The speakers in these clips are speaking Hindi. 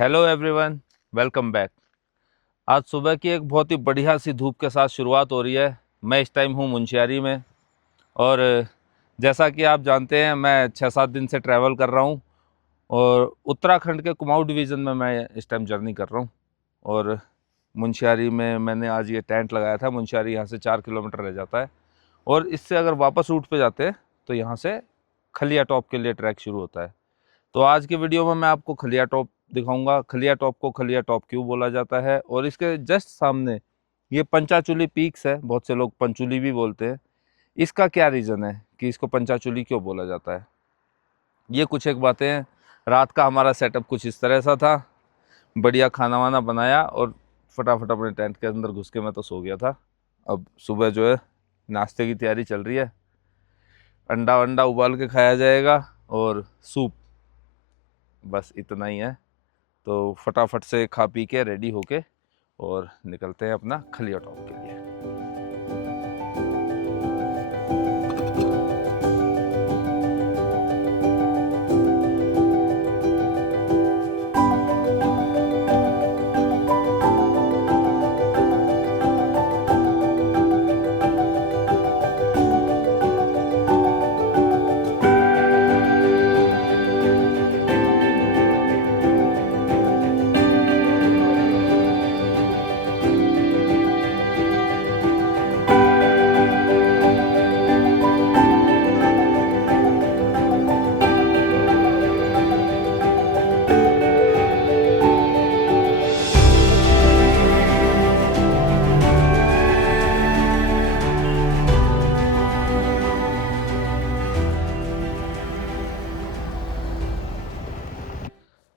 Hello everyone, welcome back. आज सुबह की एक बहुत ही बढ़िया सी धूप के साथ शुरुआत हो रही है। मैं इस टाइम हूँ मुंशियारी में और जैसा कि आप जानते हैं मैं 6-7 दिन से ट्रैवल कर रहा हूँ और उत्तराखंड के कुमाऊँ डिवीज़न में मैं इस टाइम जर्नी कर रहा हूँ। और मुंशियारी में मैंने आज ये टेंट लगाया था। मुंशियारी यहाँ से 4 किलोमीटर रह जाता है और इससे अगर वापस रूट पे जाते हैं तो यहाँ से खलिया टॉप के लिए ट्रैक शुरू होता है। तो आज की वीडियो में मैं आपको खलिया टॉप दिखाऊंगा। खलिया टॉप को खलिया टॉप क्यों बोला जाता है और इसके जस्ट सामने ये पंचाचूली पीक्स है, बहुत से लोग पंचूली भी बोलते हैं। इसका क्या रीज़न है कि इसको पंचाचूली क्यों बोला जाता है, ये कुछ एक बातें हैं। रात का हमारा सेटअप कुछ इस तरह सा था। बढ़िया खाना वाना बनाया और फटाफट अपने टेंट के अंदर घुस के मैं तो सो गया था। अब सुबह जो है नाश्ते की तैयारी चल रही है। अंडा वंडा उबाल के खाया जाएगा और सूप, बस इतना ही है। तो फटाफट से खा पी के रेडी होके और निकलते हैं अपना खलिया टॉप के लिए।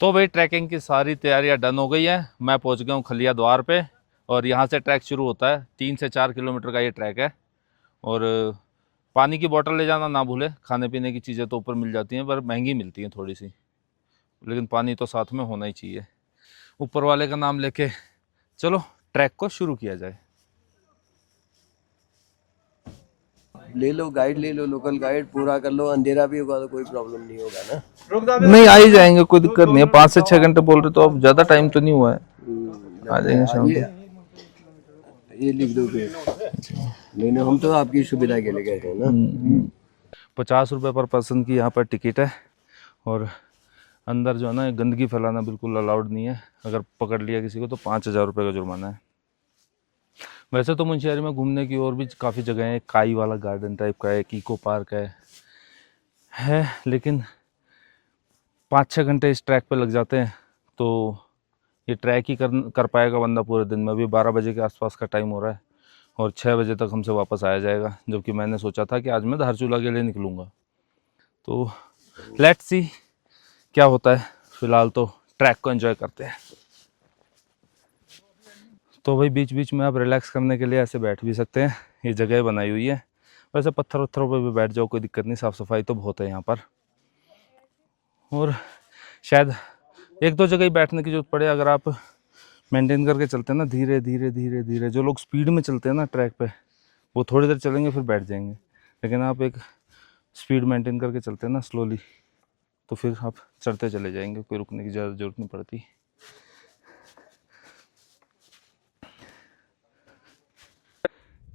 तो भाई ट्रैकिंग की सारी तैयारियां डन हो गई है। मैं पहुंच गया हूं खलिया द्वार पे और यहाँ से ट्रैक शुरू होता है। 3 से 4 किलोमीटर का ये ट्रैक है। और पानी की बोतल ले जाना ना भूले। खाने पीने की चीज़ें तो ऊपर मिल जाती हैं पर महंगी मिलती हैं थोड़ी सी, लेकिन पानी तो साथ में होना ही चाहिए। ऊपर वाले का नाम लेके चलो ट्रैक को शुरू किया जाए। ले लो गाइड, ले लो लोकल गाइड, पूरा कर लो। अंधेरा भी होगा तो कोई प्रॉब्लम नहीं होगा ना। नहीं, आ ही जाएंगे, कोई दिक्कत नहीं है। 5 से 6 घंटे बोल रहे तो अब ज़्यादा टाइम तो नहीं हुआ है। आ जाएंगे शाम को। ये लिख दो फिर। नहीं नहीं, हम तो आपकी सुविधा के लिए गए थे ना। 50 रुपये पर पर्सन की यहाँ पर टिकट है। और अंदर जो है ना गंदगी फैलाना बिल्कुल अलाउड नहीं है। अगर पकड़ लिया किसी को तो 5,000 रुपये का जुर्माना है। वैसे तो मुंशियारी में घूमने की और भी काफ़ी जगह है। काई वाला गार्डन टाइप का है, एक इको पार्क है लेकिन 5-6 घंटे इस ट्रैक पे लग जाते हैं तो ये ट्रैक ही कर पाएगा बंदा पूरे दिन में। अभी 12 बजे के आसपास का टाइम हो रहा है और 6 बजे तक हमसे वापस आया जाएगा, जबकि मैंने सोचा था कि आज मैं धारचूला के लिए निकलूँगा। तो लेट्स सी क्या होता है। फ़िलहाल तो ट्रैक को एंजॉय करते हैं। तो भाई बीच बीच में आप रिलैक्स करने के लिए ऐसे बैठ भी सकते हैं। ये जगह बनाई हुई है। वैसे पत्थर वत्थरों पर भी बैठ जाओ, कोई दिक्कत नहीं। साफ़ सफाई तो बहुत है यहाँ पर। और शायद 1-2 जगह ही बैठने की जरूरत पड़े अगर आप मेंटेन करके चलते हैं ना, धीरे धीरे धीरे धीरे। जो लोग स्पीड में चलते हैं ना ट्रैक पे, वो थोड़ी देर चलेंगे फिर बैठ जाएंगे। लेकिन आप एक स्पीड मेंटेन करके चलते हैं ना स्लोली, तो फिर आप चढ़ते चले जाएंगे, कोई रुकने की ज़्यादा ज़रूरत नहीं पड़ती।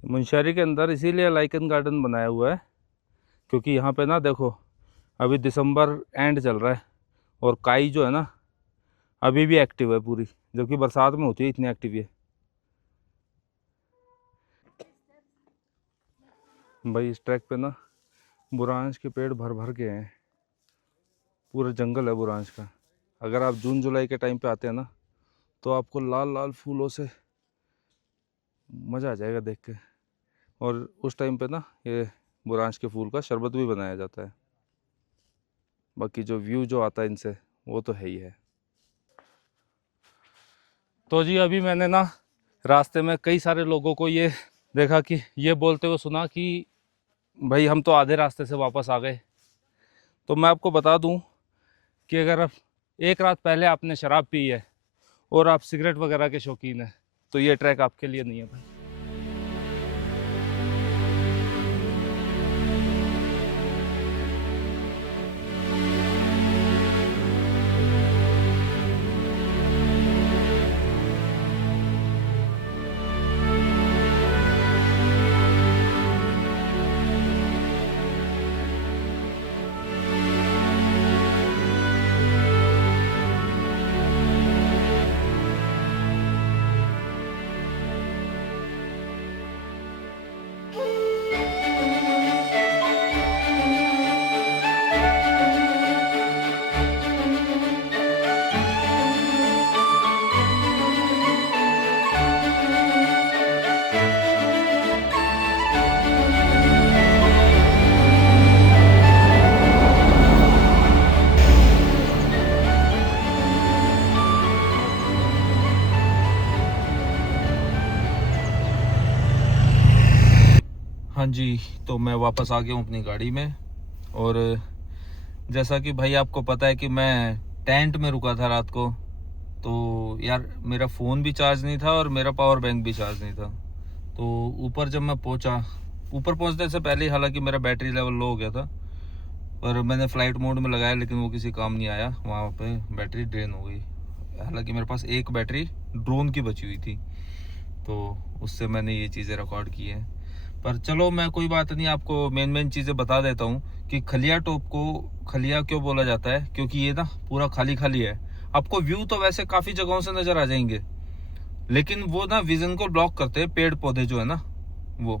मुंशियारी के अंदर इसीलिए लाइकन गार्डन बनाया हुआ है क्योंकि यहाँ पे ना देखो, अभी दिसंबर एंड चल रहा है और काई जो है ना अभी भी एक्टिव है पूरी, जबकि बरसात में होती है इतनी एक्टिव है। भाई इस ट्रैक पे ना बुरांश के पेड़ भर भर के हैं। पूरा जंगल है बुरांश का। अगर आप जून जुलाई के टाइम पे आते हैं ना तो आपको लाल लाल फूलों से मज़ा आ जाएगा देख के। और उस टाइम पे ना ये बुरांश के फूल का शरबत भी बनाया जाता है। बाकी जो व्यू जो आता है इनसे वो तो है ही है। तो जी अभी मैंने ना रास्ते में कई सारे लोगों को ये देखा कि ये बोलते हुए सुना कि भाई हम तो आधे रास्ते से वापस आ गए। तो मैं आपको बता दूं कि अगर आप एक रात पहले आपने शराब पी है और आप सिगरेट वगैरह के शौकीन हैं तो ये ट्रैक आपके लिए नहीं है भाई। हाँ जी, तो मैं वापस आ गया हूँ अपनी गाड़ी में। और जैसा कि भाई आपको पता है कि मैं टेंट में रुका था रात को, तो यार मेरा फ़ोन भी चार्ज नहीं था और मेरा पावर बैंक भी चार्ज नहीं था। तो ऊपर जब मैं पहुंचा, ऊपर पहुंचने से पहले ही हालांकि मेरा बैटरी लेवल लो हो गया था, पर मैंने फ़्लाइट मोड में लगाया लेकिन वो किसी काम नहीं आया, वहाँ पे बैटरी ड्रेन हो गई। हालांकि मेरे पास एक बैटरी ड्रोन की बची हुई थी, तो उससे मैंने ये चीज़ें रिकॉर्ड की हैं। पर चलो मैं कोई बात नहीं, आपको मेन चीज़ें बता देता हूँ कि खलिया टॉप को खलिया क्यों बोला जाता है, क्योंकि ये ना पूरा खाली खाली है। आपको व्यू तो वैसे काफ़ी जगहों से नज़र आ जाएंगे, लेकिन वो ना विजन को ब्लॉक करते हैं पेड़ पौधे जो है ना वो।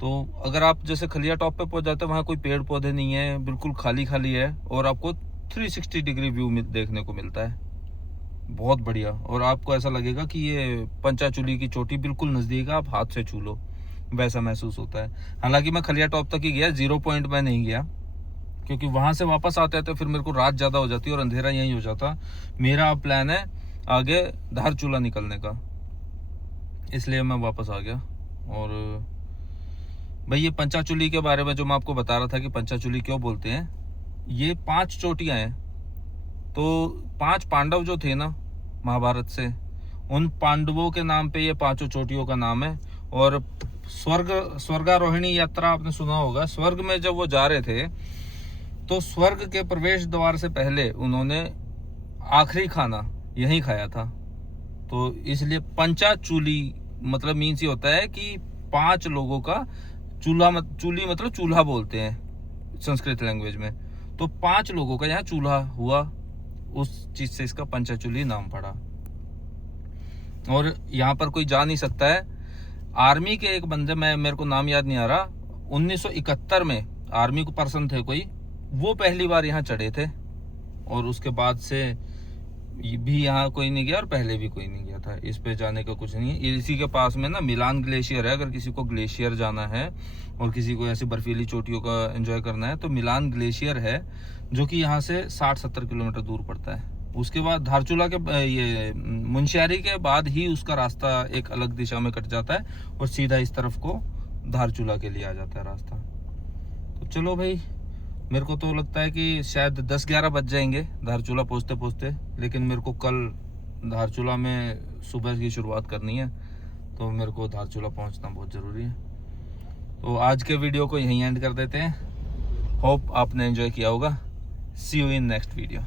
तो अगर आप जैसे खलिया टॉप पे पहुंच जाते हैं, वहाँ कोई पेड़ पौधे नहीं है, बिल्कुल खाली खाली है, और आपको 360 डिग्री व्यू देखने को मिलता है, बहुत बढ़िया। और आपको ऐसा लगेगा कि ये पंचाचूली की चोटी बिल्कुल नज़दीक है, आप हाथ से छू लो, वैसा महसूस होता है। हालांकि मैं खलिया टॉप तक ही गया, 0 पॉइंट में नहीं गया, क्योंकि वहाँ से वापस आते तो फिर मेरे को रात ज़्यादा हो जाती और अंधेरा यहीं हो जाता। मेरा अब प्लान है आगे धारचूला निकलने का, इसलिए मैं वापस आ गया। और भाई ये पंचाचूली के बारे में जो मैं आपको बता रहा था कि पंचाचूली क्यों बोलते हैं, ये 5 चोटियाँ हैं। तो 5 पांडव जो थे ना महाभारत से, उन पांडवों के नाम पे ये 5 चोटियों का नाम है। और स्वर्गारोहिणी यात्रा आपने सुना होगा, स्वर्ग में जब वो जा रहे थे तो स्वर्ग के प्रवेश द्वार से पहले उन्होंने आखिरी खाना यहीं खाया था। तो इसलिए पंचाचूली मतलब मीन्स ये होता है कि 5 लोगों का चूल्हा, चूली मतलब चूल्हा बोलते हैं संस्कृत लैंग्वेज में। तो 5 लोगों का यहाँ चूल्हा हुआ, उस चीज से इसका पंचाचूली नाम पड़ा। और यहाँ पर कोई जा नहीं सकता है। आर्मी के एक बंदे, मेरे को नाम याद नहीं आ रहा, 1971 में आर्मी को पर्सन थे कोई, वो पहली बार यहाँ चढ़े थे, और उसके बाद से भी यहाँ कोई नहीं गया, और पहले भी कोई नहीं गया था। इस पे जाने का कुछ नहीं है। इसी के पास में ना मिलान ग्लेशियर है, अगर किसी को ग्लेशियर जाना है और किसी को ऐसी बर्फीली चोटियों का एंजॉय करना है तो मिलान ग्लेशियर है, जो कि यहाँ से 60-70 किलोमीटर दूर पड़ता है। उसके बाद धारचूला के ये मुंशियारी के बाद ही उसका रास्ता एक अलग दिशा में कट जाता है और सीधा इस तरफ को धारचूला के लिए आ जाता है रास्ता। तो चलो भाई, मेरे को तो लगता है कि शायद 10-11 बज जाएंगे धारचूला पहुँचते पहुँचते, लेकिन मेरे को कल धारचूला में सुबह की शुरुआत करनी है, तो मेरे को धारचूला पहुँचना बहुत ज़रूरी है। तो आज के वीडियो को यहीं एंड कर देते हैं। होप आपने एंजॉय किया होगा। सी यू इन नेक्स्ट वीडियो।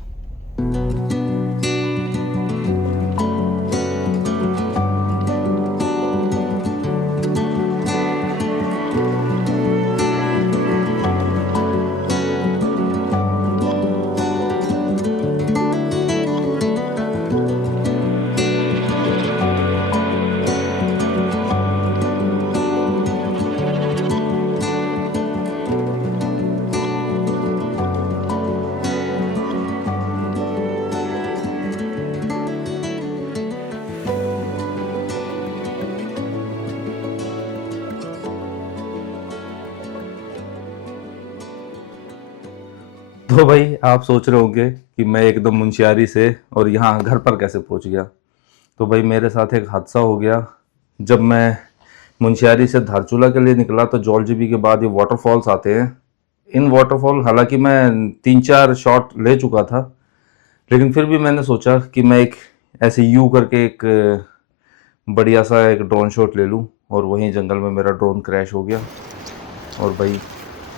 तो भाई आप सोच रहे होंगे कि मैं एकदम मुंशियारी से और यहाँ घर पर कैसे पहुँच गया। तो भाई मेरे साथ एक हादसा हो गया। जब मैं मुंशियारी से धारचूला के लिए निकला तो जौलजीबी के बाद ये वाटरफॉल्स आते हैं। इन वाटरफॉल, हालांकि मैं 3-4 शॉट ले चुका था, लेकिन फिर भी मैंने सोचा कि मैं एक ऐसे यू करके एक बढ़िया सा एक ड्रोन शॉट ले लूँ, और वहीं जंगल में मेरा ड्रोन क्रैश हो गया। और भाई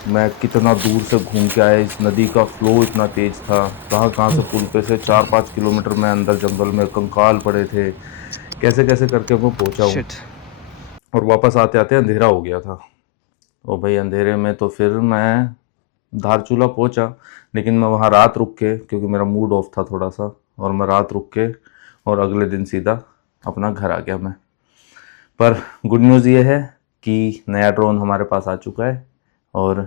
मैं कितना दूर से घूम के आया, इस नदी का फ्लो इतना तेज़ था, कहाँ से पुल पे से 4-5 किलोमीटर में अंदर जंगल में कंकाल पड़े थे, कैसे कैसे करके मैं पहुंचा हूँ। और वापस आते आते अंधेरा हो गया था। और भाई अंधेरे में तो फिर मैं धारचूला पहुंचा, लेकिन मैं वहाँ रात रुक के, क्योंकि मेरा मूड ऑफ था थोड़ा सा, और मैं रात रुक के और अगले दिन सीधा अपना घर आ गया मैं। पर गुड न्यूज़ ये है कि नया ड्रोन हमारे पास आ चुका है और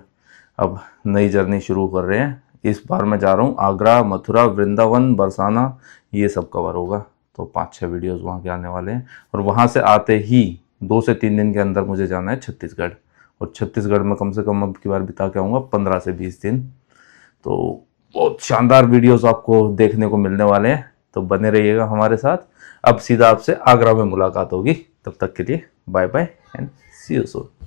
अब नई जर्नी शुरू कर रहे हैं। इस बार मैं जा रहा हूँ आगरा, मथुरा, वृंदावन, बरसाना, ये सब कवर होगा। तो 5-6 वीडियोस वहाँ के आने वाले हैं। और वहाँ से आते ही 2 से 3 दिन के अंदर मुझे जाना है छत्तीसगढ़, और छत्तीसगढ़ में कम से कम अब की बार बिता के आऊँगा 15 से 20 दिन। तो बहुत शानदार वीडियोस आपको देखने को मिलने वाले हैं, तो बने रहिएगा हमारे साथ। अब सीधा आपसे आगरा में मुलाकात होगी। तब तक के लिए bye bye and see you soon.